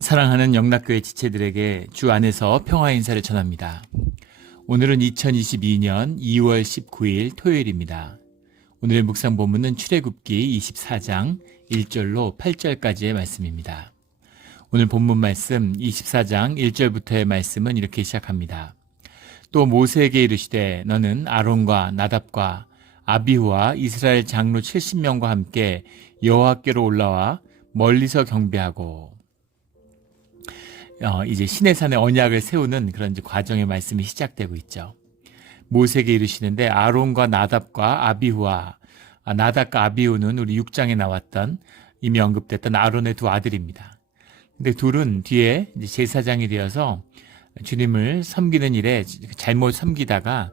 사랑하는 영락교회 지체들에게 주 안에서 평화 인사를 전합니다. 오늘은 2022년 2월 19일 토요일입니다. 오늘의 묵상 본문은 출애굽기 24장 1절로 8절까지의 말씀입니다. 오늘 본문 말씀 24장 1절부터의 말씀은 이렇게 시작합니다. 또 모세에게 이르시되 너는 아론과 나답과 아비후와 이스라엘 장로 70명과 함께 여호와께로 올라와 멀리서 경배하고. 이제 시내산에 언약을 세우는 그런 이제 과정의 말씀이 시작되고 있죠. 모세에게 이르시는데 아론과 나답과 아비후와 나답과 아비후는 우리 6장에 나왔던 이미 언급됐던 아론의 두 아들입니다. 근데 둘은 뒤에 이제 제사장이 되어서 주님을 섬기는 일에 잘못 섬기다가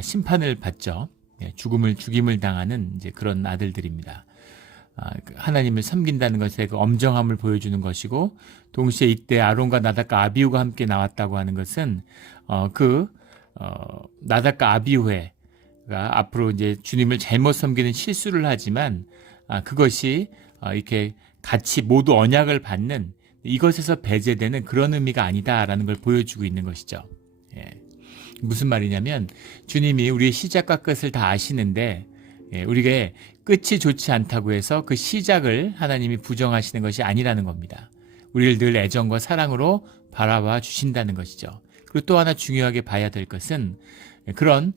심판을 받죠. 죽임을 당하는 이제 그런 아들들입니다. 하나님을 섬긴다는 것의 그 엄정함을 보여주는 것이고, 동시에 이때 아론과 나답과 아비후가 함께 나왔다고 하는 것은 나답과 아비후가 앞으로 이제 주님을 잘못 섬기는 실수를 하지만 그것이 이렇게 같이 모두 언약을 받는 이것에서 배제되는 그런 의미가 아니다라는 걸 보여주고 있는 것이죠. 무슨 말이냐면 주님이 우리의 시작과 끝을 다 아시는데 우리가 끝이 좋지 않다고 해서 그 시작을 하나님이 부정하시는 것이 아니라는 겁니다. 우리를 늘 애정과 사랑으로 바라봐 주신다는 것이죠. 그리고 또 하나 중요하게 봐야 될 것은 그런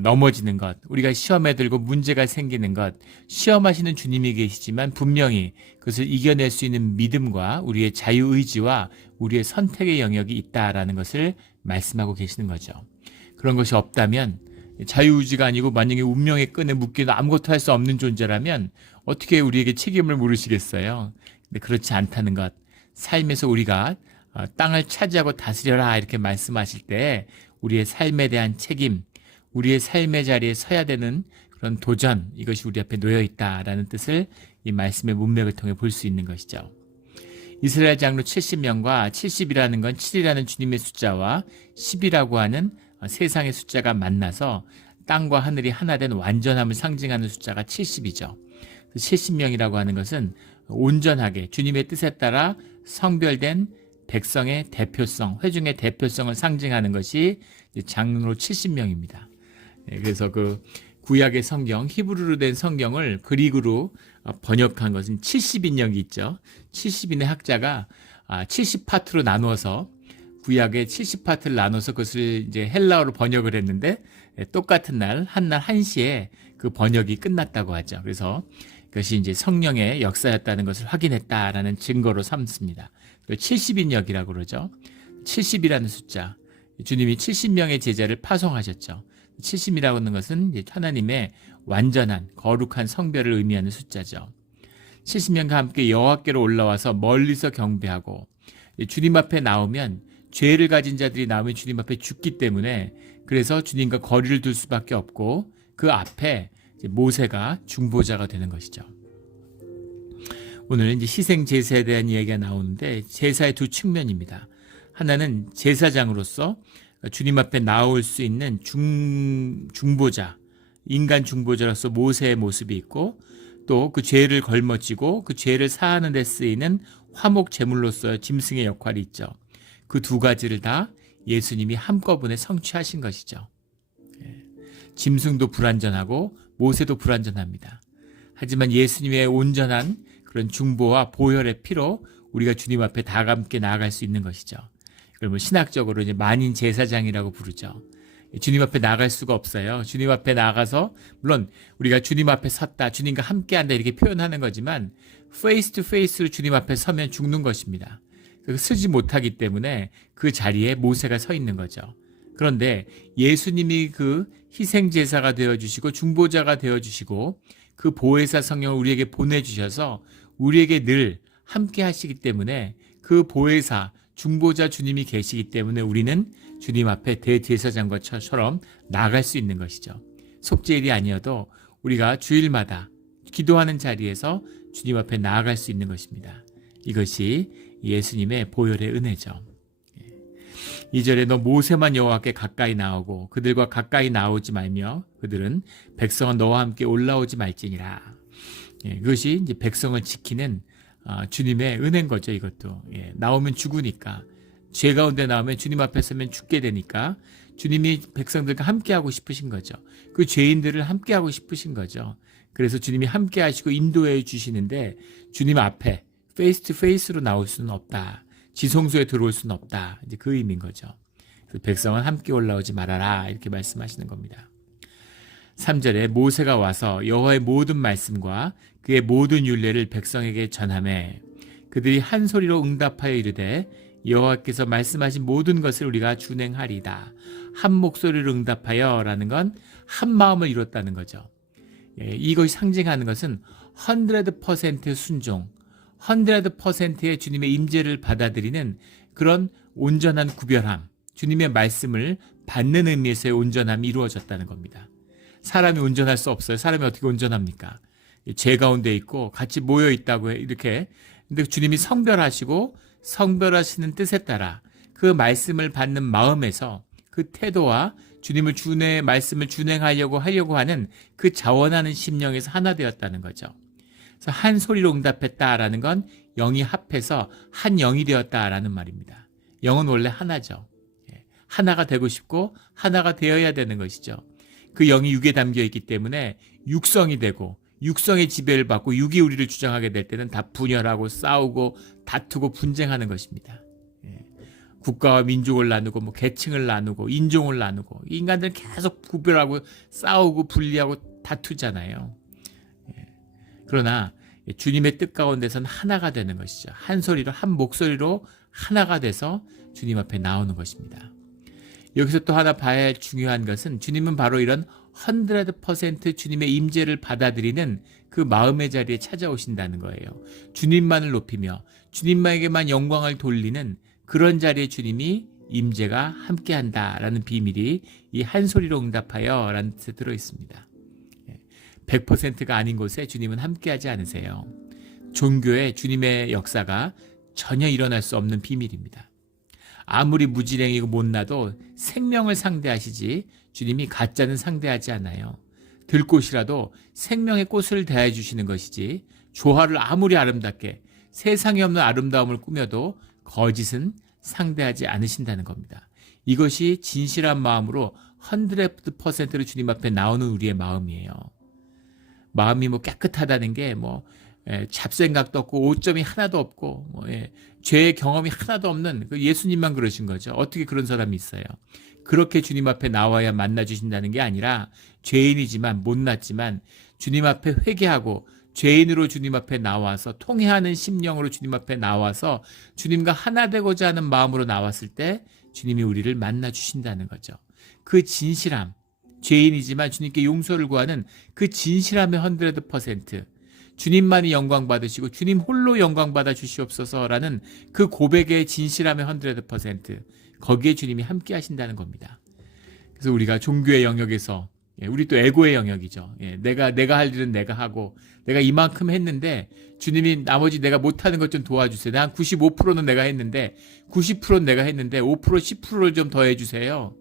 넘어지는 것, 우리가 시험에 들고 문제가 생기는 것, 시험하시는 주님이 계시지만 분명히 그것을 이겨낼 수 있는 믿음과 우리의 자유의지와 우리의 선택의 영역이 있다라는 것을 말씀하고 계시는 거죠. 그런 것이 없다면, 자유의지가 아니고 만약에 운명의 끈에 묶여도 아무것도 할 수 없는 존재라면 어떻게 우리에게 책임을 물으시겠어요? 근데 그렇지 않다는 것, 삶에서 우리가 땅을 차지하고 다스려라 이렇게 말씀하실 때 우리의 삶에 대한 책임, 우리의 삶의 자리에 서야 되는 그런 도전, 이것이 우리 앞에 놓여 있다라는 뜻을 이 말씀의 문맥을 통해 볼 수 있는 것이죠. 이스라엘 장로 70명과 70이라는 건 7이라는 주님의 숫자와 10이라고 하는 세상의 숫자가 만나서 땅과 하늘이 하나 된 완전함을 상징하는 숫자가 70이죠. 70명이라고 하는 것은 온전하게 주님의 뜻에 따라 성별된 백성의 대표성, 회중의 대표성을 상징하는 것이 장로 70명입니다. 그래서 그 구약의 성경, 히브리로 된 성경을 그리그로 번역한 것은 70인역이 있죠. 70인의 학자가 70파트로 나누어서 구약의 70파트를 나눠서 그것을 이제 헬라어로 번역을 했는데 똑같은 날, 한날 1시에 그 번역이 끝났다고 하죠. 그래서 그것이 이제 성령의 역사였다는 것을 확인했다라는 증거로 삼습니다. 70인역이라고 그러죠. 70이라는 숫자. 주님이 70명의 제자를 파송하셨죠. 70이라고 하는 것은 이제 하나님의 완전한 거룩한 성별을 의미하는 숫자죠. 70명과 함께 여호와께로 올라와서 멀리서 경배하고, 주님 앞에 나오면 죄를 가진 자들이 나오면 주님 앞에 죽기 때문에 그래서 주님과 거리를 둘 수밖에 없고 그 앞에 모세가 중보자가 되는 것이죠. 오늘 이제 희생 제사에 대한 이야기가 나오는데 제사의 두 측면입니다. 하나는 제사장으로서 주님 앞에 나올 수 있는 중보자, 인간 중보자로서 모세의 모습이 있고, 또 그 죄를 걸머쥐고 그 죄를 사하는 데 쓰이는 화목 제물로서의 짐승의 역할이 있죠. 그 두 가지를 다 예수님이 한꺼번에 성취하신 것이죠. 짐승도 불완전하고 모세도 불완전합니다. 하지만 예수님의 온전한 그런 중보와 보혈의 피로 우리가 주님 앞에 다 함께 나아갈 수 있는 것이죠. 그러면 신학적으로 이제 만인 제사장이라고 부르죠. 주님 앞에 나갈 수가 없어요. 주님 앞에 나가서 물론 우리가 주님 앞에 섰다, 주님과 함께한다 이렇게 표현하는 거지만 페이스 투 페이스로 주님 앞에 서면 죽는 것입니다. 서지 못하기 때문에 그 자리에 모세가 서 있는 거죠. 그런데 예수님이 그 희생제사가 되어주시고 중보자가 되어주시고 그 보혜사 성령을 우리에게 보내주셔서 우리에게 늘 함께 하시기 때문에 그 보혜사, 중보자 주님이 계시기 때문에 우리는 주님 앞에 대제사장과처럼 나아갈 수 있는 것이죠. 속죄일이 아니어도 우리가 주일마다 기도하는 자리에서 주님 앞에 나아갈 수 있는 것입니다. 이것이 예수님의 보혈의 은혜죠. 2절에 너 모세만 여호와께 가까이 나오고 그들과 가까이 나오지 말며 그들은 백성은 너와 함께 올라오지 말지니라. 그것이 이제 백성을 지키는 주님의 은혜인 거죠. 이것도 나오면 죽으니까, 죄 가운데 나오면 주님 앞에 서면 죽게 되니까 주님이 백성들과 함께하고 싶으신 거죠. 그 죄인들을 함께하고 싶으신 거죠. 그래서 주님이 함께하시고 인도해 주시는데 주님 앞에 페이스 투 페이스로 나올 수는 없다. 지성소에 들어올 수는 없다. 이제 그 의미인 거죠. 그래서 백성은 함께 올라오지 말아라, 이렇게 말씀하시는 겁니다. 3절에 모세가 와서 여호와의 모든 말씀과 그의 모든 율례를 백성에게 전하매 그들이 한 소리로 응답하여 이르되 여호와께서 말씀하신 모든 것을 우리가 준행하리다. 한 목소리로 응답하여 라는 건 한 마음을 이뤘다는 거죠. 이것이 상징하는 것은 100% 순종, 100%의 주님의 임재를 받아들이는 그런 온전한 구별함, 주님의 말씀을 받는 의미에서의 온전함이 이루어졌다는 겁니다. 사람이 온전할 수 없어요. 사람이 어떻게 온전합니까? 죄 가운데 있고 같이 모여 있다고 해, 이렇게. 근데 주님이 성별하시고 성별하시는 뜻에 따라 그 말씀을 받는 마음에서 그 태도와 주님을 말씀을 준행하려고 하는 그 자원하는 심령에서 하나 되었다는 거죠. 그래서 한 소리로 응답했다라는 건 영이 합해서 한 영이 되었다라는 말입니다. 영은 원래 하나죠. 하나가 되고 싶고 하나가 되어야 되는 것이죠. 그 영이 육에 담겨 있기 때문에 육성이 되고 육성의 지배를 받고 육이 우리를 주장하게 될 때는 다 분열하고 싸우고 다투고 분쟁하는 것입니다. 국가와 민족을 나누고 뭐 계층을 나누고 인종을 나누고 인간들은 계속 구별하고 싸우고 분리하고 다투잖아요. 그러나 주님의 뜻 가운데서는 하나가 되는 것이죠. 한 소리로 한 목소리로 하나가 돼서 주님 앞에 나오는 것입니다. 여기서 또 하나 봐야 할 중요한 것은 주님은 바로 이런 100% 주님의 임재를 받아들이는 그 마음의 자리에 찾아오신다는 거예요. 주님만을 높이며 주님에게만 영광을 돌리는 그런 자리에 주님이 임재가 함께한다라는 비밀이 이 한 소리로 응답하여 라는 뜻에 들어있습니다. 100%가 아닌 곳에 주님은 함께하지 않으세요. 종교에 주님의 역사가 전혀 일어날 수 없는 비밀입니다. 아무리 무지랭이고 못나도 생명을 상대하시지 주님이 가짜는 상대하지 않아요. 들꽃이라도 생명의 꽃을 대해 주시는 것이지 조화를 아무리 아름답게 세상에 없는 아름다움을 꾸며도 거짓은 상대하지 않으신다는 겁니다. 이것이 진실한 마음으로 100%로 주님 앞에 나오는 우리의 마음이에요. 마음이 뭐 깨끗하다는 게 뭐 잡생각도 없고 오점이 하나도 없고 죄의 경험이 하나도 없는 그 예수님만 그러신 거죠. 어떻게 그런 사람이 있어요? 그렇게 주님 앞에 나와야 만나 주신다는 게 아니라 죄인이지만 못났지만 주님 앞에 회개하고 죄인으로 주님 앞에 나와서 통회하는 심령으로 주님 앞에 나와서 주님과 하나 되고자 하는 마음으로 나왔을 때 주님이 우리를 만나 주신다는 거죠. 그 진실함, 죄인이지만 주님께 용서를 구하는 그 진실함의 100%, 주님만이 영광 받으시고 주님 홀로 영광 받아 주시옵소서라는 그 고백의 진실함의 100%, 거기에 주님이 함께 하신다는 겁니다. 그래서 우리가 종교의 영역에서, 우리 또 에고의 영역이죠. 내가 할 일은 내가 하고 내가 이만큼 했는데 주님이 나머지 내가 못하는 것 좀 도와주세요. 한 95%는 내가 했는데 90%는 내가 했는데 5% 10%를 좀 더 해주세요.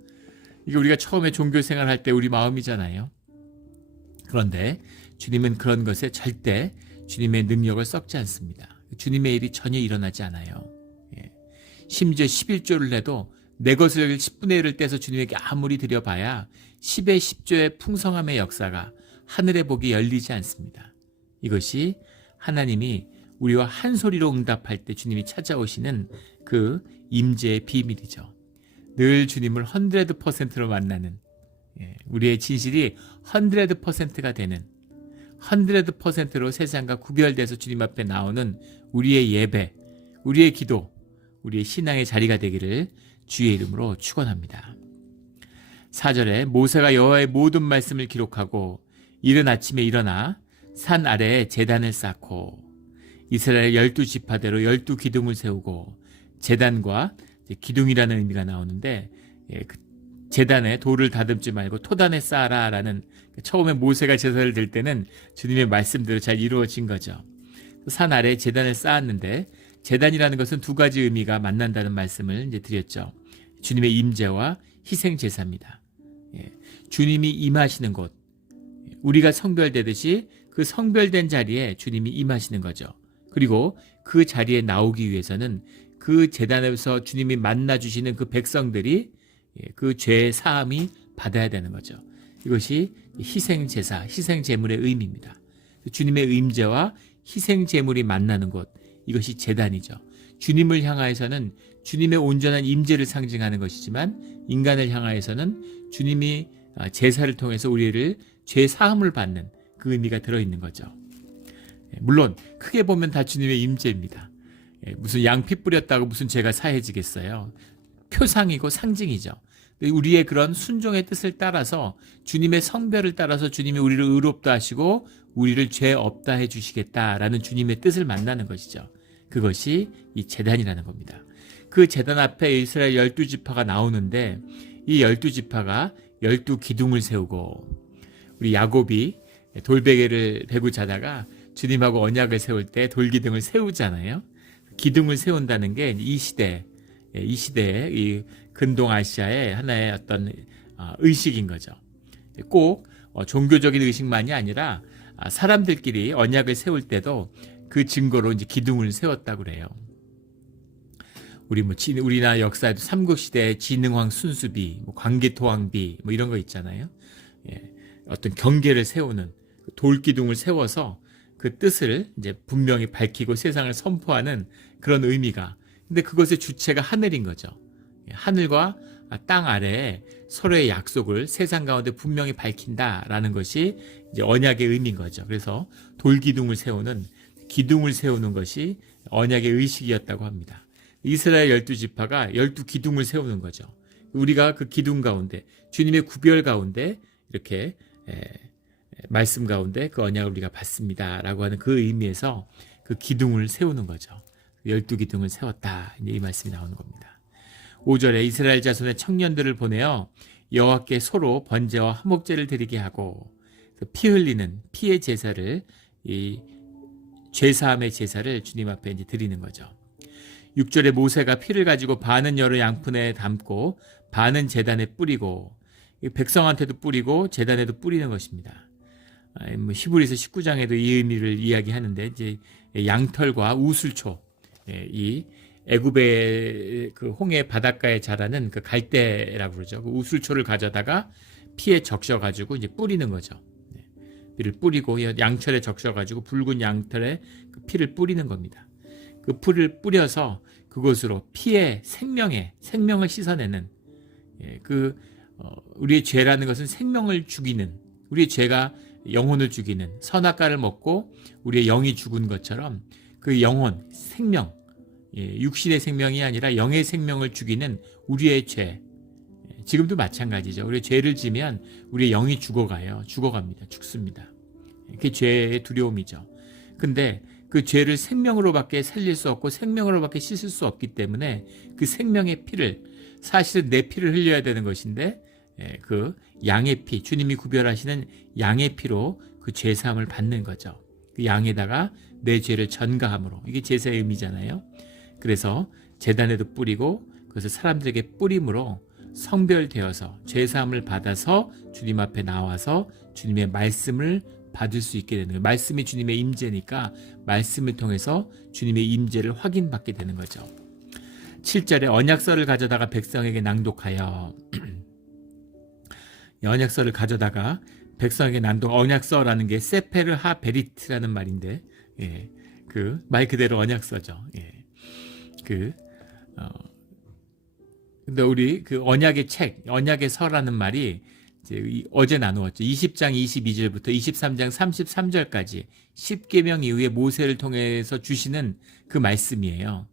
이게 우리가 처음에 종교 생활할 때 우리 마음이잖아요. 그런데 주님은 그런 것에 절대 주님의 능력을 썩지 않습니다. 주님의 일이 전혀 일어나지 않아요. 심지어 11조를 내도 내 것을 10분의 1을 떼서 주님에게 아무리 드려봐야 10의 10조의 풍성함의 역사가 하늘의 복이 열리지 않습니다. 이것이 하나님이 우리와 한 소리로 응답할 때 주님이 찾아오시는 그 임재의 비밀이죠. 늘 주님을 100%로 만나는, 우리의 진실이 100%가 되는, 100%로 세상과 구별돼서 주님 앞에 나오는 우리의 예배, 우리의 기도, 우리의 신앙의 자리가 되기를 주의 이름으로 축원합니다. 4절에 모세가 여호와의 모든 말씀을 기록하고 이른 아침에 일어나 산 아래에 제단을 쌓고 이스라엘 12지파대로 12기둥을 세우고, 제단과 기둥이라는 의미가 나오는데 그 제단에 돌을 다듬지 말고 토단에 쌓아라라는, 처음에 모세가 제사를 드릴 때는 주님의 말씀대로 잘 이루어진 거죠. 산 아래에 제단을 쌓았는데 제단이라는 것은 두 가지 의미가 만난다는 말씀을 이제 드렸죠. 주님의 임재와 희생 제사입니다. 주님이 임하시는 곳, 우리가 성별되듯이 그 성별된 자리에 주님이 임하시는 거죠. 그리고 그 자리에 나오기 위해서는 그 제단에서 주님이 만나 주시는 그 백성들이 그 죄의 사함이 받아야 되는 거죠. 이것이 희생 제사, 희생 제물의 의미입니다. 주님의 임재와 희생 제물이 만나는 곳, 이것이 제단이죠. 주님을 향하여서는 주님의 온전한 임재를 상징하는 것이지만 인간을 향하여서는 주님이 제사를 통해서 우리를 죄 사함을 받는 그 의미가 들어있는 거죠. 물론 크게 보면 다 주님의 임재입니다. 무슨 양 피 뿌렸다고 무슨 죄가 사해지겠어요. 표상이고 상징이죠. 우리의 그런 순종의 뜻을 따라서 주님의 성별을 따라서 주님이 우리를 의롭다 하시고 우리를 죄 없다 해주시겠다라는 주님의 뜻을 만나는 것이죠. 그것이 이 제단이라는 겁니다. 그 제단 앞에 이스라엘 12지파가 나오는데 이 12지파가 12기둥을 세우고 우리 야곱이 돌베개를 베고 자다가 주님하고 언약을 세울 때 돌기둥을 세우잖아요. 기둥을 세운다는 게 이 시대에 이 근동 아시아의 하나의 어떤 의식인 거죠. 꼭 종교적인 의식만이 아니라 사람들끼리 언약을 세울 때도 그 증거로 이제 기둥을 세웠다고 그래요. 우리나라 역사에도 삼국시대의 진흥왕 순수비, 광기토왕비 이런 거 있잖아요. 어떤 경계를 세우는 돌기둥을 세워서 그 뜻을 이제 분명히 밝히고 세상을 선포하는 그런 의미가. 근데 그것의 주체가 하늘인 거죠. 하늘과 땅 아래에 서로의 약속을 세상 가운데 분명히 밝힌다라는 것이 이제 언약의 의미인 거죠. 그래서 돌기둥을 세우는 것이 언약의 의식이었다고 합니다. 이스라엘 12지파가 12기둥을 세우는 거죠. 우리가 그 기둥 가운데 주님의 구별 가운데 이렇게 말씀 가운데 그 언약을 우리가 받습니다 라고 하는 그 의미에서 그 기둥을 세우는 거죠. 12기둥을 세웠다, 이 말씀이 나오는 겁니다. 5절에 이스라엘 자손의 청년들을 보내어 여호와께 소로 번제와 화목제를 드리게 하고 피 흘리는 피의 제사를, 이 죄사함의 제사를 주님 앞에 이제 드리는 거죠. 6절에 모세가 피를 가지고 반은 여러 양푼에 담고 반은 제단에 뿌리고 백성한테도 뿌리고 제단에도 뿌리는 것입니다. 히브리서 19장에도 이 의미를 이야기하는데 이제 양털과 우슬초, 이 애굽의 그 홍해 바닷가에 자라는 그 갈대라고 그러죠. 그 우슬초를 가져다가 피에 적셔가지고 이제 뿌리는 거죠. 피를 뿌리고 양털에 적셔가지고 붉은 양털에 그 피를 뿌리는 겁니다. 그 풀을 뿌려서 그것으로 피의 생명을 씻어내는, 우리의 죄라는 것은 생명을 죽이는, 우리의 죄가 영혼을 죽이는, 선악과를 먹고 우리의 영이 죽은 것처럼 그 영혼, 생명, 육신의 생명이 아니라 영의 생명을 죽이는 우리의 죄, 지금도 마찬가지죠. 우리의 죄를 지면 우리의 영이 죽어갑니다. 죽습니다. 그게 죄의 두려움이죠. 근데 그 죄를 생명으로밖에 살릴 수 없고 생명으로밖에 씻을 수 없기 때문에 그 생명의 피를, 사실은 내 피를 흘려야 되는 것인데 그 양의 피, 주님이 구별하시는 양의 피로 그 죄사함을 받는 거죠. 그 양에다가 내 죄를 전가함으로, 이게 제사의 의미잖아요. 그래서 제단에도 뿌리고 그것을 사람들에게 뿌림으로 성별되어서 죄사함을 받아서 주님 앞에 나와서 주님의 말씀을 받을 수 있게 되는 거예요. 말씀이 주님의 임재니까 말씀을 통해서 주님의 임재를 확인받게 되는 거죠. 7절에 언약서를 가져다가 백성에게 낭독하여 언약서를 가져다가 백성에게 언약서라는 게 세페르 하 베리트라는 말인데, 그 말 그대로 언약서죠. 근데 우리 그 언약의 책, 언약의 서라는 말이 이제 어제 나누었죠. 20장 22절부터 23장 33절까지 10계명 이후에 모세를 통해서 주시는 그 말씀이에요.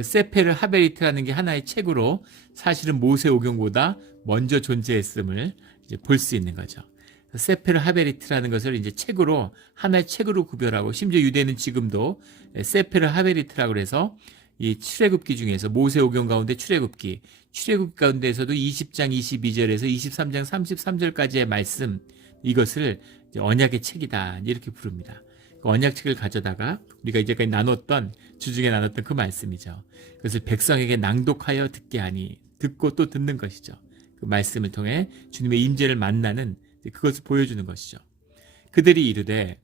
세페르 하베리트라는 게 하나의 책으로 사실은 모세오경보다 먼저 존재했음을 이제 볼 수 있는 거죠. 세페르 하베리트라는 것을 이제 책으로, 하나의 책으로 구별하고, 심지어 유대는 지금도 세페르 하베리트라고 해서 이 출애굽기 중에서 모세오경 가운데 출애굽기 가운데에서도 20장 22절에서 23장 33절까지의 말씀, 이것을 이제 언약의 책이다 이렇게 부릅니다. 그 언약책을 가져다가 우리가 이제까지 주중에 나눴던 그 말씀이죠. 그것을 백성에게 낭독하여 듣게 하니, 듣고 또 듣는 것이죠. 그 말씀을 통해 주님의 임재를 만나는 그것을 보여주는 것이죠. 그들이 이르되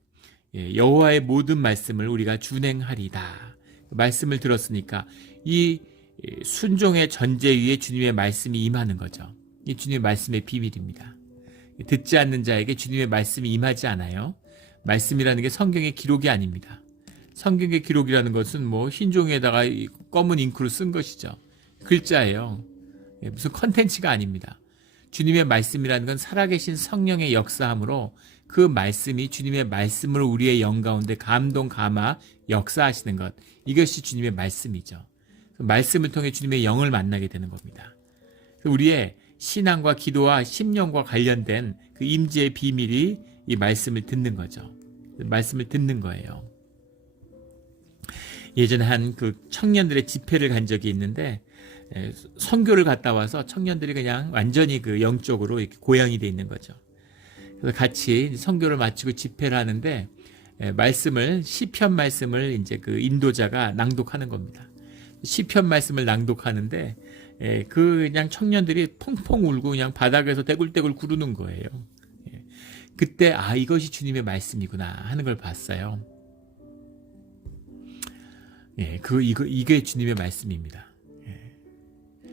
여호와의 모든 말씀을 우리가 준행하리다. 말씀을 들었으니까 이 순종의 전제 위에 주님의 말씀이 임하는 거죠. 이 주님의 말씀의 비밀입니다. 듣지 않는 자에게 주님의 말씀이 임하지 않아요. 말씀이라는 게 성경의 기록이 아닙니다. 성경의 기록이라는 것은 뭐 흰 종이에다가 검은 잉크로 쓴 것이죠. 글자예요. 무슨 컨텐츠가 아닙니다. 주님의 말씀이라는 건 살아계신 성령의 역사함으로 그 말씀이 주님의 말씀으로 우리의 영 가운데 감동, 감화, 역사하시는 것. 이것이 주님의 말씀이죠. 말씀을 통해 주님의 영을 만나게 되는 겁니다. 우리의 신앙과 기도와 심령과 관련된 그 임재의 비밀이 이 말씀을 듣는 거죠. 말씀을 듣는 거예요. 예전에 한 그 청년들의 집회를 간 적이 있는데 선교를 갔다 와서 청년들이 그냥 완전히 그 영적으로 이렇게 고양이 돼 있는 거죠. 그래서 같이 선교를 마치고 집회를 하는데 말씀을 시편 말씀을 이제 그 인도자가 낭독하는 겁니다. 시편 말씀을 낭독하는데 그냥 청년들이 펑펑 울고 그냥 바닥에서 떼굴떼굴 구르는 거예요. 그때 이것이 주님의 말씀이구나 하는 걸 봤어요. 이게 주님의 말씀입니다.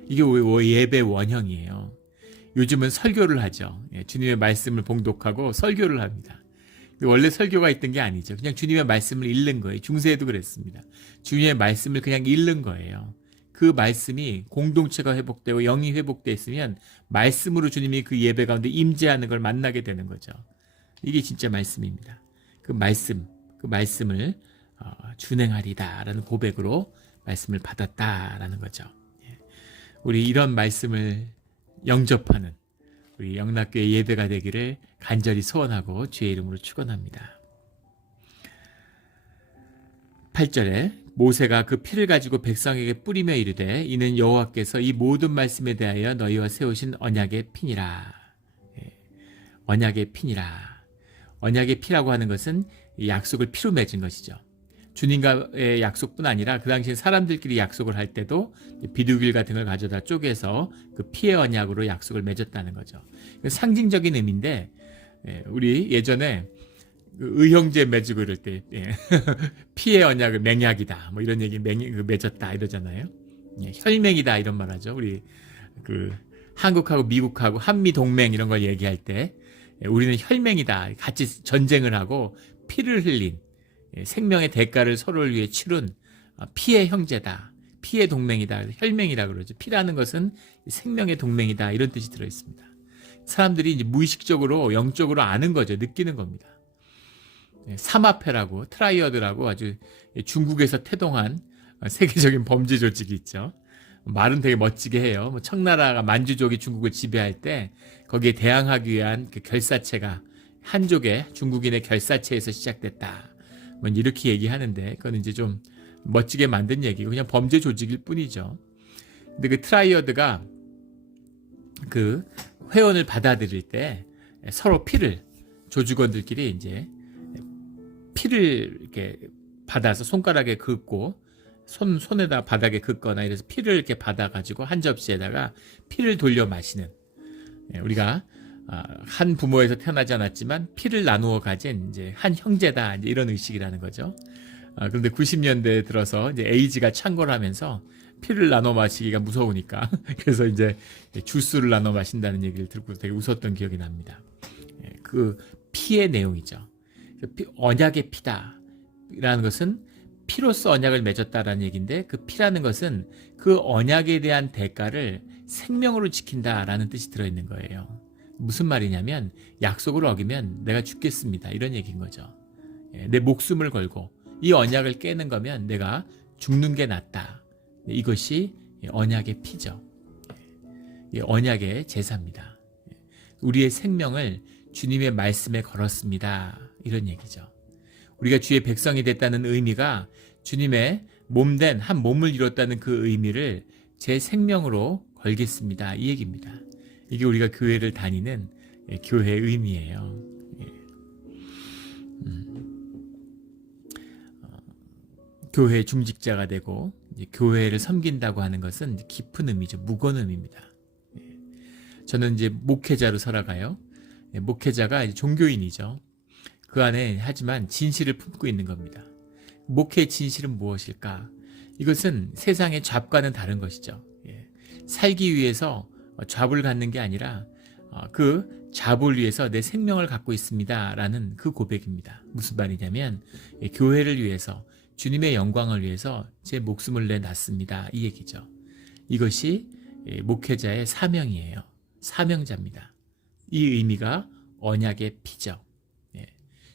이게 예배 원형이에요. 요즘은 설교를 하죠. 주님의 말씀을 봉독하고 설교를 합니다. 원래 설교가 있던 게 아니죠. 그냥 주님의 말씀을 읽는 거예요. 중세에도 그랬습니다. 주님의 말씀을 그냥 읽는 거예요. 그 말씀이 공동체가 회복되고 영이 회복됐으면 말씀으로 주님이 그 예배 가운데 임재하는 걸 만나게 되는 거죠. 이게 진짜 말씀입니다. 그 말씀을 준행하리다라는 고백으로 말씀을 받았다라는 거죠. 우리 이런 말씀을 영접하는 우리 영락교회 예배가 되기를 간절히 소원하고 주의 이름으로 축원합니다. 8절에 모세가 그 피를 가지고 백성에게 뿌리며 이르되 이는 여호와께서 이 모든 말씀에 대하여 너희와 세우신 언약의 피니라. 언약의 피니라. 언약의 피라고 하는 것은 약속을 피로 맺은 것이죠. 주님과의 약속뿐 아니라 그 당시에 사람들끼리 약속을 할 때도 비두길 같은 걸 가져다 쪼개서 그 피의 언약으로 약속을 맺었다는 거죠. 상징적인 의미인데 우리 예전에 의형제 맺고 이럴 때 피의 언약을 맹약이다 뭐 이런 얘기 맺었다 이러잖아요. 혈맹이다 이런 말 하죠. 우리 그 한국하고 미국하고 한미 동맹 이런 걸 얘기할 때 우리는 혈맹이다. 같이 전쟁을 하고 피를 흘린 생명의 대가를 서로를 위해 치룬 피의 형제다. 피의 동맹이다. 혈맹이라 그러죠. 피라는 것은 생명의 동맹이다. 이런 뜻이 들어있습니다. 사람들이 이제 무의식적으로 영적으로 아는 거죠. 느끼는 겁니다. 사마페라고 트라이어드라고 아주 중국에서 태동한 세계적인 범죄 조직이 있죠. 말은 되게 멋지게 해요. 뭐 청나라가 만주족이 중국을 지배할 때 거기에 대항하기 위한 그 결사체가 한족의 중국인의 결사체에서 시작됐다. 뭐 이렇게 얘기하는데 그건 이제 좀 멋지게 만든 얘기고 그냥 범죄 조직일 뿐이죠. 근데 그 트라이어드가 그 회원을 받아들일 때 서로 피를 조직원들끼리 이제 피를 이렇게 받아서 손가락에 긋고 손에다 바닥에 긋거나 이래서 피를 이렇게 받아가지고 한 접시에다가 피를 돌려 마시는 우리가 한 부모에서 태어나지 않았지만 피를 나누어 가진 이제 한 형제다 이제 이런 의식이라는 거죠. 그런데 90년대에 들어서 이제 에이즈가 창궐하면서 피를 나눠 마시기가 무서우니까 그래서 이제 주스를 나눠 마신다는 얘기를 듣고 되게 웃었던 기억이 납니다. 그 피의 내용이죠. 언약의 피다라는 것은 피로써 언약을 맺었다라는 얘기인데 그 피라는 것은 그 언약에 대한 대가를 생명으로 지킨다라는 뜻이 들어있는 거예요. 무슨 말이냐면 약속을 어기면 내가 죽겠습니다. 이런 얘기인 거죠. 내 목숨을 걸고 이 언약을 깨는 거면 내가 죽는 게 낫다. 이것이 언약의 피죠. 언약의 제사입니다. 우리의 생명을 주님의 말씀에 걸었습니다. 이런 얘기죠. 우리가 주의 백성이 됐다는 의미가 주님의 몸된 한 몸을 이뤘다는 그 의미를 제 생명으로 걸겠습니다. 이 얘기입니다. 이게 우리가 교회를 다니는 교회의 의미예요. 교회 중직자가 되고 교회를 섬긴다고 하는 것은 깊은 의미죠. 무거운 의미입니다. 저는 이제 목회자로 살아가요. 목회자가 종교인이죠. 그 안에 하지만 진실을 품고 있는 겁니다. 목회의 진실은 무엇일까? 이것은 세상의 잡과는 다른 것이죠. 예. 살기 위해서 잡을 갖는 게 아니라 그 잡을 위해서 내 생명을 갖고 있습니다 라는 그 고백입니다. 무슨 말이냐면 교회를 위해서, 주님의 영광을 위해서 제 목숨을 내놨습니다, 이 얘기죠. 이것이 목회자의 사명이에요. 사명자입니다. 이 의미가 언약의 피죠.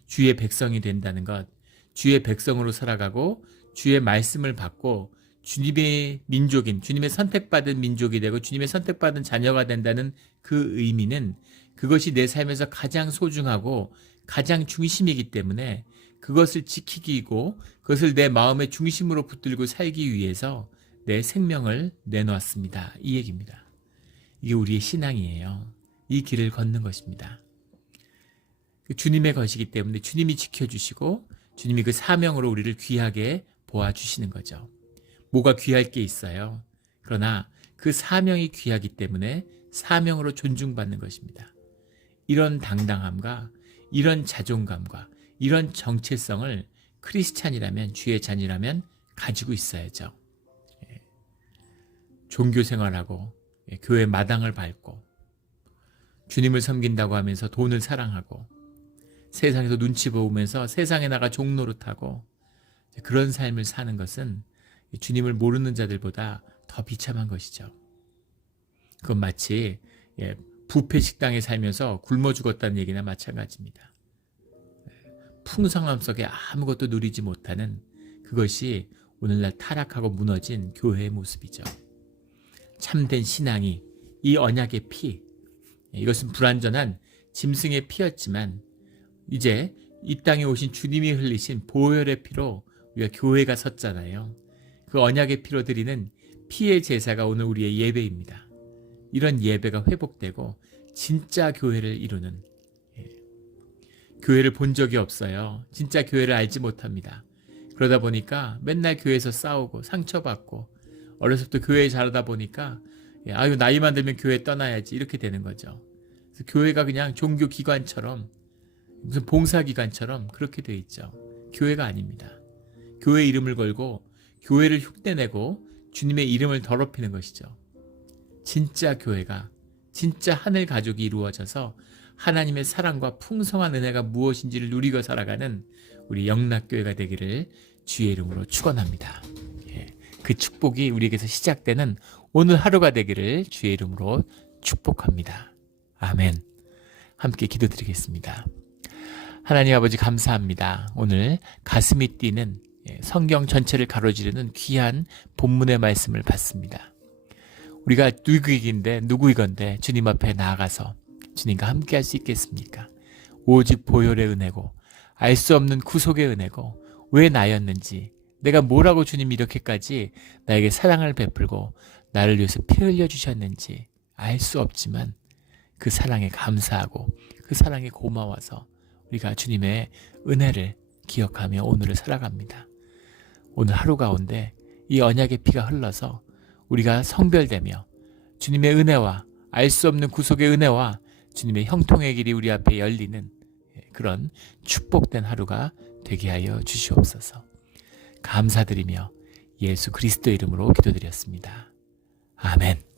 주의 백성이 된다는 것, 주의 백성으로 살아가고 주의 말씀을 받고 주님의 민족인, 주님의 선택받은 민족이 되고 주님의 선택받은 자녀가 된다는 그 의미는, 그것이 내 삶에서 가장 소중하고 가장 중심이기 때문에 그것을 지키기고 그것을 내 마음의 중심으로 붙들고 살기 위해서 내 생명을 내놓았습니다, 이 얘기입니다. 이게 우리의 신앙이에요. 이 길을 걷는 것입니다. 주님의 것이기 때문에 주님이 지켜주시고 주님이 그 사명으로 우리를 귀하게 보아주시는 거죠. 뭐가 귀할 게 있어요. 그러나 그 사명이 귀하기 때문에 사명으로 존중받는 것입니다. 이런 당당함과 이런 자존감과 이런 정체성을 크리스찬이라면, 주의 자녀라면 가지고 있어야죠. 종교 생활하고 교회 마당을 밟고 주님을 섬긴다고 하면서 돈을 사랑하고 세상에서 눈치 보면서 세상에 나가 종노릇하고 그런 삶을 사는 것은 주님을 모르는 자들보다 더 비참한 것이죠. 그건 마치 뷔페 식당에 살면서 굶어 죽었다는 얘기나 마찬가지입니다. 풍성함 속에 아무것도 누리지 못하는, 그것이 오늘날 타락하고 무너진 교회의 모습이죠. 참된 신앙이 이 언약의 피, 이것은 불완전한 짐승의 피였지만 이제 이 땅에 오신 주님이 흘리신 보혈의 피로 우리가 교회가 섰잖아요. 그 언약의 피로 드리는 피의 제사가 오늘 우리의 예배입니다. 이런 예배가 회복되고 진짜 교회를 이루는, 교회를 본 적이 없어요. 진짜 교회를 알지 못합니다. 그러다 보니까 맨날 교회에서 싸우고 상처받고, 어렸을 때 교회에 자라다 보니까 아유, 나이만 들면 교회 떠나야지, 이렇게 되는 거죠. 그래서 교회가 그냥 종교기관처럼, 무슨 봉사기관처럼 그렇게 돼 있죠. 교회가 아닙니다. 교회 이름을 걸고 교회를 흉내내고 주님의 이름을 더럽히는 것이죠. 진짜 교회가, 진짜 하늘 가족이 이루어져서 하나님의 사랑과 풍성한 은혜가 무엇인지를 누리고 살아가는 우리 영락교회가 되기를 주의 이름으로 축원합니다. 그 축복이 우리에게서 시작되는 오늘 하루가 되기를 주의 이름으로 축복합니다. 아멘. 함께 기도드리겠습니다. 하나님 아버지, 감사합니다. 오늘 가슴이 뛰는 성경 전체를 가로지르는 귀한 본문의 말씀을 받습니다. 우리가 누구이건데 주님 앞에 나아가서 주님과 함께 할 수 있겠습니까? 오직 보혈의 은혜고 알 수 없는 구속의 은혜고, 왜 나였는지, 내가 뭐라고 주님이 이렇게까지 나에게 사랑을 베풀고 나를 위해서 피 흘려주셨는지 알 수 없지만 그 사랑에 감사하고 그 사랑에 고마워서 우리가 주님의 은혜를 기억하며 오늘을 살아갑니다. 오늘 하루 가운데 이 언약의 피가 흘러서 우리가 성별되며 주님의 은혜와 알 수 없는 구속의 은혜와 주님의 형통의 길이 우리 앞에 열리는 그런 축복된 하루가 되게 하여 주시옵소서. 감사드리며 예수 그리스도 이름으로 기도드렸습니다. 아멘.